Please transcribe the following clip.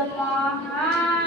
الله